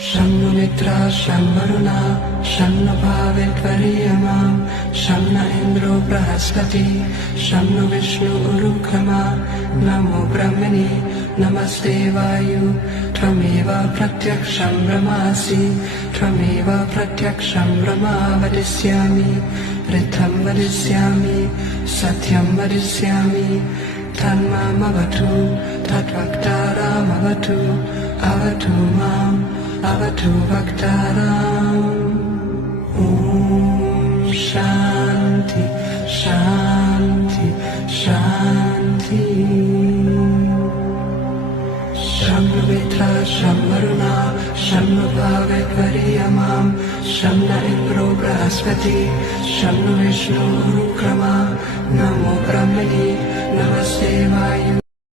शं नो मित्रा शं वरुणा शं नो भाविर्यमा शं न इन्द्रो बृहस्पति शं नो विष्णु उरुक्रमा नमो ब्रह्मणे नमस्ते वायु त्वमेव प्रत्यक्षं ब्रह्मासि त्वमेव प्रत्यक्षं ब्रह्मा वदिष्यामि ऋतं वदिष्यामि सत्यं वदिष्यामि तन्मामवतु तद्वक्तारामवतु अवतु माम् अवतु वक्ताराम् ॐ शान्ति शान्ति शान्ति शं नो मित्रा शं वरुणा शं नो भाविर्यमा शं न इन्द्रो बृहस्पति शं नो विष्णु उरुक्रमा नमो ब्रह्मणे नमस्ते वायु